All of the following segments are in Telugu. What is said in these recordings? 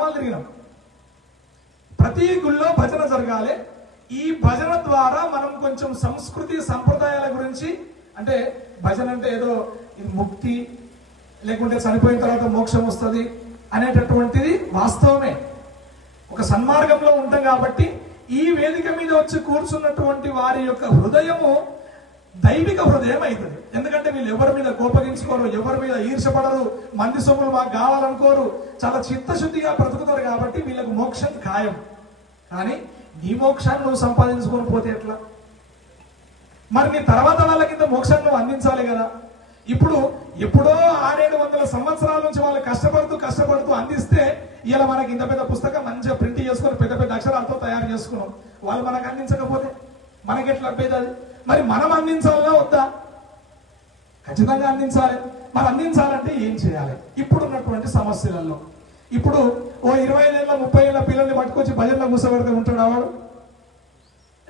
గ్రామాలు తిరిగినాం. ప్రతి గుళ్ళో భజన జరగాలి. ఈ భజన ద్వారా మనం కొంచెం సంస్కృతి సంప్రదాయాల గురించి, అంటే భజన అంటే ఏదో ముక్తి లేకుంటే చనిపోయిన తర్వాత మోక్షం వస్తుంది అనేటటువంటిది వాస్తవమే. ఒక సన్మార్గంలో ఉంటాం కాబట్టి ఈ వేదిక మీద వచ్చి కూర్చున్నటువంటి వారి యొక్క హృదయము దైవిక హృదయం అవుతుంది. ఎందుకంటే వీళ్ళు ఎవరి మీద కోపగించుకోరు, ఎవరి మీద ఈర్షపడరు, మంది సొమ్ములు మాకు కావాలనుకోరు, చాలా చిత్తశుద్ధిగా బ్రతుకుతారు కాబట్టి వీళ్ళకు మోక్షం ఖాయం. కానీ నీ మోక్షాన్ని నువ్వు సంపాదించుకొని పోతే ఎట్లా? మరి నీ తర్వాత వాళ్ళకి ఇంత మోక్షాన్ని నువ్వు అందించాలి కదా. ఇప్పుడు ఎప్పుడో 600-700 సంవత్సరాల నుంచి వాళ్ళు కష్టపడుతూ అందిస్తే ఇలా మనకి ఇంత పెద్ద పుస్తకం మంచిగా ప్రింట్ చేసుకొని పెద్ద పెద్ద అక్షరాలతో తయారు చేసుకున్నాం. వాళ్ళు మనకు అందించకపోతే మనకెట్లా లభ్యత అది? మరి మనం అందించాలా వద్దా? ఖచ్చితంగా అందించాలి. మరి అందించాలంటే ఏం చేయాలి? ఇప్పుడున్నటువంటి సమస్యలలో ఇప్పుడు ఓ 25 ఏళ్ళ 30 ఏళ్ళ పిల్లల్ని పట్టుకొచ్చి భజనలో కూర్చోబెడితే ఉంటాడు వాడు?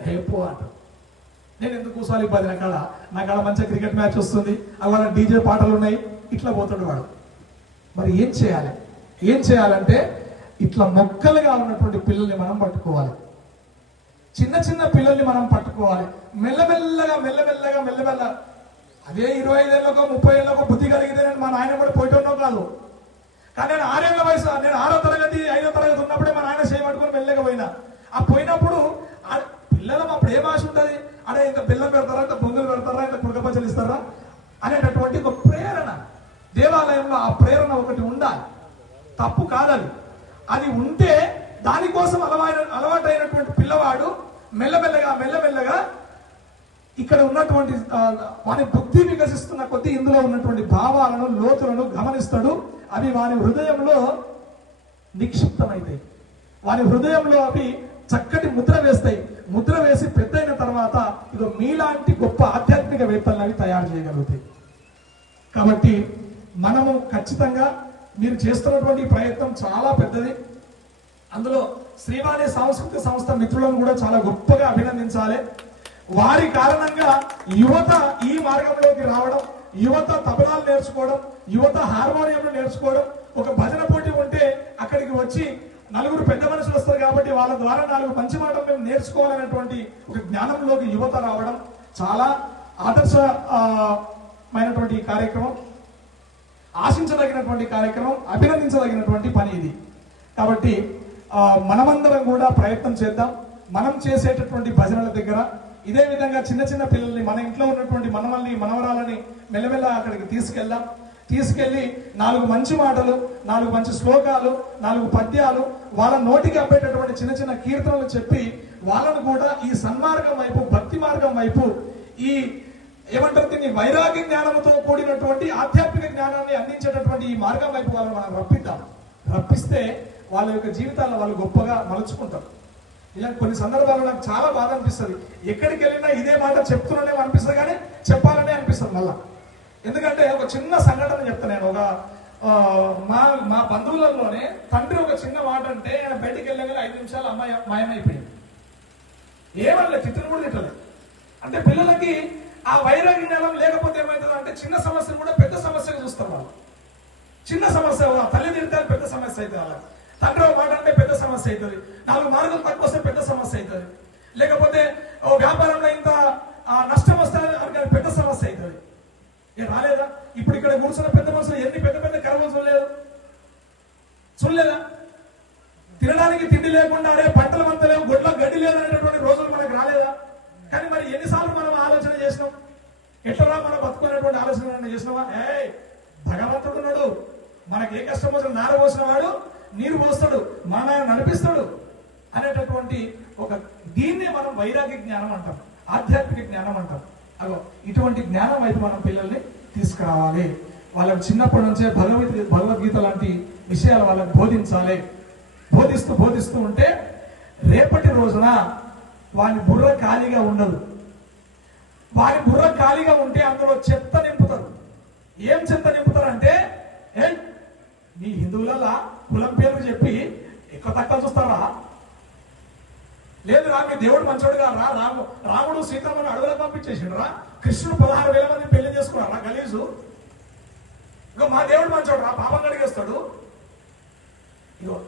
రేపు అంట నేను ఎందుకు కూర్చోవాలి భజన కాడ, నా కాడ మంచిగా క్రికెట్ మ్యాచ్ వస్తుంది, అలా డీజే పాటలు ఉన్నాయి, ఇట్లా పోతాడు వాడు. మరి ఏం చేయాలి? ఏం చేయాలంటే ఇట్లా మొక్కలుగా ఉన్నటువంటి పిల్లల్ని మనం పట్టుకోవాలి. చిన్న చిన్న పిల్లల్ని మనం పట్టుకోవాలి. మెల్లమెల్లగా అదే 25 ఏళ్ళకో 30 ఏళ్ళకో బుద్ధి కలిగితే నేను మా నాయన కూడా పోయిటోనో కాదు. కానీ నేను 6 ఏళ్ళ వయసు, నేను 6వ తరగతి 5వ తరగతి ఉన్నప్పుడే మా నాయన చేయబట్టుకొని మెల్లగా పోయినా. ఆ పోయినప్పుడు పిల్లలం అప్పుడు ఏం ఆశ ఉంటుంది? అదే ఇంత బెల్లం పెడతారా, ఇంత బొంగులు పెడతారా, ఇంత కుడకపచ్చలు ఇస్తారా అనేటటువంటి ఒక ప్రేరణ దేవాలయంలో, ఆ ప్రేరణ ఒకటి ఉండాలి. తప్పు కాదని అది ఉంటే దానికోసం అలవాటైనటువంటి పిల్లవాడు మెల్లమెల్లగా ఇక్కడ ఉన్నటువంటి వాని బుద్ధి వికసిస్తున్న కొద్దీ ఇందులో ఉన్నటువంటి భావాలను లోతులను గమనిస్తాడు. అవి వాని హృదయంలో నిక్షిప్తమైతాయి. వాని హృదయంలో అవి చక్కటి ముద్ర వేస్తాయి. ముద్ర వేసి పెద్దయిన తర్వాత ఇదో మీలాంటి గొప్ప ఆధ్యాత్మికవేత్తలను అవి తయారు చేయగలుగుతాయి. కాబట్టి మనము ఖచ్చితంగా మీరు చేస్తున్నటువంటి ప్రయత్నం చాలా పెద్దది. అందులో శ్రీవాణి సాంస్కృతిక సంస్థ మిత్రులను కూడా చాలా గొప్పగా అభినందించాలి. వారి కారణంగా యువత ఈ మార్గంలోకి రావడం, యువత తబలాలు నేర్చుకోవడం, యువత హార్మోనియం నేర్చుకోవడం, ఒక భజన పోటీ ఉంటే అక్కడికి వచ్చి 4 పెద్ద మనుషులు వస్తారు కాబట్టి వాళ్ళ ద్వారా 4 మంచి మాటలు మేము నేర్చుకోవాలనేటువంటి ఒక జ్ఞానంలోకి యువత రావడం చాలా ఆదర్శమైనటువంటి కార్యక్రమం, ఆశించదగినటువంటి కార్యక్రమం, అభినందించదగినటువంటి పని ఇది. కాబట్టి మనమందరం కూడా ప్రయత్నం చేద్దాం. మనం చేసేటటువంటి భజనల దగ్గర ఇదే విధంగా చిన్న చిన్న పిల్లల్ని, మన ఇంట్లో ఉన్నటువంటి మనవల్ని మనవరాలని మెల్లమెల్ల అక్కడికి తీసుకెళ్లి 4 మంచి మాటలు, 4 మంచి శ్లోకాలు, 4 పద్యాలు వాళ్ళ నోటికి అబ్బేటటువంటి చిన్న చిన్న కీర్తనలు చెప్పి వాళ్ళను కూడా ఈ సన్మార్గం వైపు, భక్తి మార్గం వైపు, ఈ ఏమంటారు దీన్ని వైరాగ్య జ్ఞానంతో కూడినటువంటి ఆధ్యాత్మిక జ్ఞానాన్ని అందించేటటువంటి ఈ మార్గం వైపు వాళ్ళని మనం రప్పిస్తే వాళ్ళ యొక్క జీవితాల్లో వాళ్ళు గొప్పగా మలుచుకుంటారు. ఇలా కొన్ని సందర్భాల్లో నాకు చాలా బాధ అనిపిస్తుంది. ఎక్కడికి వెళ్ళినా ఇదే మాట చెప్తున్నానే అనిపిస్తుంది, కానీ చెప్పాలనే అనిపిస్తుంది మళ్ళా. ఎందుకంటే ఒక చిన్న సంఘటన చెప్తాను నేను. ఒక మా బంధువులలోనే తండ్రి ఒక చిన్న మాట అంటే ఆయన బయటికి వెళ్ళగానే 5 నిమిషాలు అమ్మాయి మాయమైపోయింది. ఏమనలేదు, తిట్టును కూడా తిట్టలేదు. అంటే పిల్లలకి ఆ వైరాగ్య జ్ఞానం లేకపోతే ఏమవుతుంది అంటే చిన్న సమస్యను కూడా పెద్ద సమస్యగా చూస్తారు వాళ్ళు. చిన్న సమస్య తల్లి తిడితే పెద్ద సమస్య అవుతుంది, వాళ్ళకి తండ్రి ఒక మాట అంటే పెద్ద సమస్య అవుతుంది, 4 మార్కులు తక్కువ వస్తే పెద్ద సమస్య అవుతుంది, లేకపోతే వ్యాపారంలో ఇంత నష్టం వస్తే పెద్ద సమస్య అవుతుంది. రాలేదా? ఇప్పుడు ఇక్కడ కూర్చున్న పెద్ద మనుషులు ఎన్ని పెద్ద పెద్ద కర్మలు చూడలేదా? తినడానికి తిండి లేకుండా అరే పంటలు మంత లేవు, గొడ్లకు గడ్డి లేదనేటటువంటి రోజులు మనకు రాలేదా? కానీ మరి ఎన్నిసార్లు మనం ఆలోచన చేసినాం? ఎట్లా మనం బతుకునేటువంటి ఆలోచన చేసినావా? భగవంతుడు ఉన్నాడు, మనకి ఏ కష్టం వచ్చిన నార పోసిన వాడు నీరు పోస్తాడు, మన నడిపిస్తాడు అనేటటువంటి ఒక దీన్నే మనం వైరాగ్య జ్ఞానం అంటాం, ఆధ్యాత్మిక జ్ఞానం అంటాం. అగో ఇటువంటి జ్ఞానం వైపు మనం పిల్లల్ని తీసుకురావాలి. వాళ్ళకి చిన్నప్పటి నుంచే భగవద్గీత లాంటి విషయాలు వాళ్ళకి బోధించాలి. బోధిస్తూ ఉంటే రేపటి రోజున వాని బుర్ర ఖాళీగా ఉండదు. వాని బుర్ర ఖాళీగా ఉంటే అందులో చెత్త నింపుతారు. ఏం చెత్త నింపుతారంటే, మీ హిందువులలో కులం పేర్లు చెప్పి ఎక్కువ తక్కువ చూస్తారా? లేదు రా, మీ దేవుడు మంచోడుగా రా, రాముడు సీతమ్మను అడవులకు పంపించేసిండు రా, కృష్ణుడు 16,000 మంది పెళ్లి చేసుకున్నారా గలీజు, ఇంకా మా దేవుడు మంచోడు రా, పాపం కడిగేస్తాడు.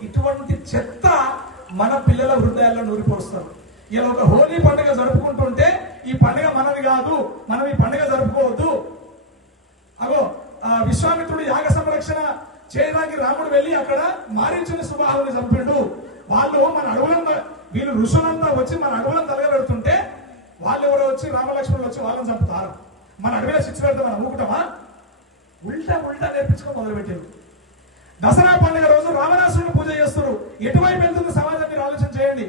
ఇటువంటి చెత్త మన పిల్లల హృదయాల్లో నూరిపోస్తారు. ఇలా ఒక హోలీ పండుగ జరుపుకుంటుంటే ఈ పండుగ మనది కాదు, మనం ఈ పండుగ జరుపుకోవద్దు. అగో విశ్వామిత్రుడు యాగ సంరక్షణ చేయడానికి రాముడు వెళ్ళి అక్కడ మారీచుని సుబాహుని చంపిండు. వాళ్ళు మన అడవులంతా, వీళ్ళు ఋషులంతా వచ్చి మన అడవులను తలగబెడుతుంటే వాళ్ళు ఎవరో వచ్చి రామలక్ష్మణులు వచ్చి వాళ్ళని చంపుతారు. మన అడవిలో శిక్ష పెడితే మనం ఊకుటమా? ఉల్టా ఉల్టా నేర్పించుకో మొదలుపెట్టారు. దసరా పండుగ రోజు రావణాసురుని పూజ చేస్తారు. ఎటువైపు వెళ్తుంది సమాజం మీరు ఆలోచన చేయండి.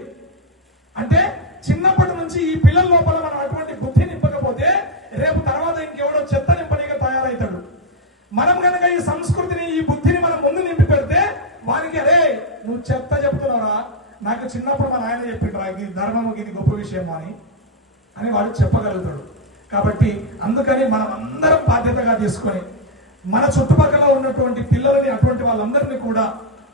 అంటే చిన్నప్పటి నుంచి ఈ పిల్లల లోపల మనం అటువంటి బుద్ధి నింపకపోతే రేపు తర్వాత ఇంకెవడో చెత్త నింపనిగా తయారవుతాడు. మనం కనుక ఈ సంస్కృతిని, ఈ బుద్ధిని మనం ముందు నింపి పెడితే వారికి అరే నువ్వు చెత్త చెప్తున్నావురా, నాకు చిన్నప్పుడు మా నాయన చెప్పిండ్రా ఇది ధర్మము ఇది గొప్ప విషయం అని వాడు చెప్పగలుగుతాడు. కాబట్టి అందుకని మనం అందరం బాధ్యతగా తీసుకొని మన చుట్టుపక్కల ఉన్నటువంటి పిల్లలని, అటువంటి వాళ్ళందరినీ కూడా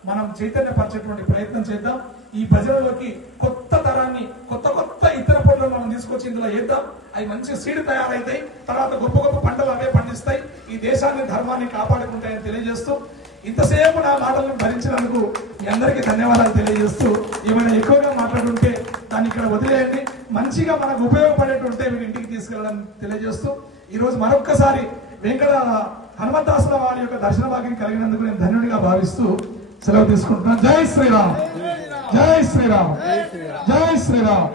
మనం చైతన్యపరిచేటువంటి ప్రయత్నం చేద్దాం. ఈ భజనలోకి కొత్త తరాన్ని, కొత్త కొత్త ఇతర పనులను మనం తీసుకొచ్చి ఇందులో వేద్దాం. అవి మంచి సీడ్ తయారైతాయి, తర్వాత గొప్ప గొప్ప పంటలు అవే పండిస్తాయి, ఈ దేశాన్ని ధర్మాన్ని కాపాడుకుంటాయని తెలియజేస్తూ ఇంతసేపు నా మాటలను భరించినందుకు మీ అందరికీ ధన్యవాదాలు తెలియజేస్తూ, ఏమైనా ఎక్కువగా మాట్లాడుంటే దాన్ని ఇక్కడ వదిలేయండి. మంచిగా మనకు ఉపయోగపడేటుంటే మీరు ఇంటికి తీసుకెళ్ళడం తెలియజేస్తూ ఈరోజు మరొక్కసారి వెంకట హనుమంతాసుల వారి యొక్క దర్శన భాగ్యం కలిగినందుకు నేను ధన్యుడిగా భావిస్తూ సెలవు తీసుకుంటున్నాను. జై శ్రీరామ్, జై శ్రీరామ్, జై శ్రీరామ్.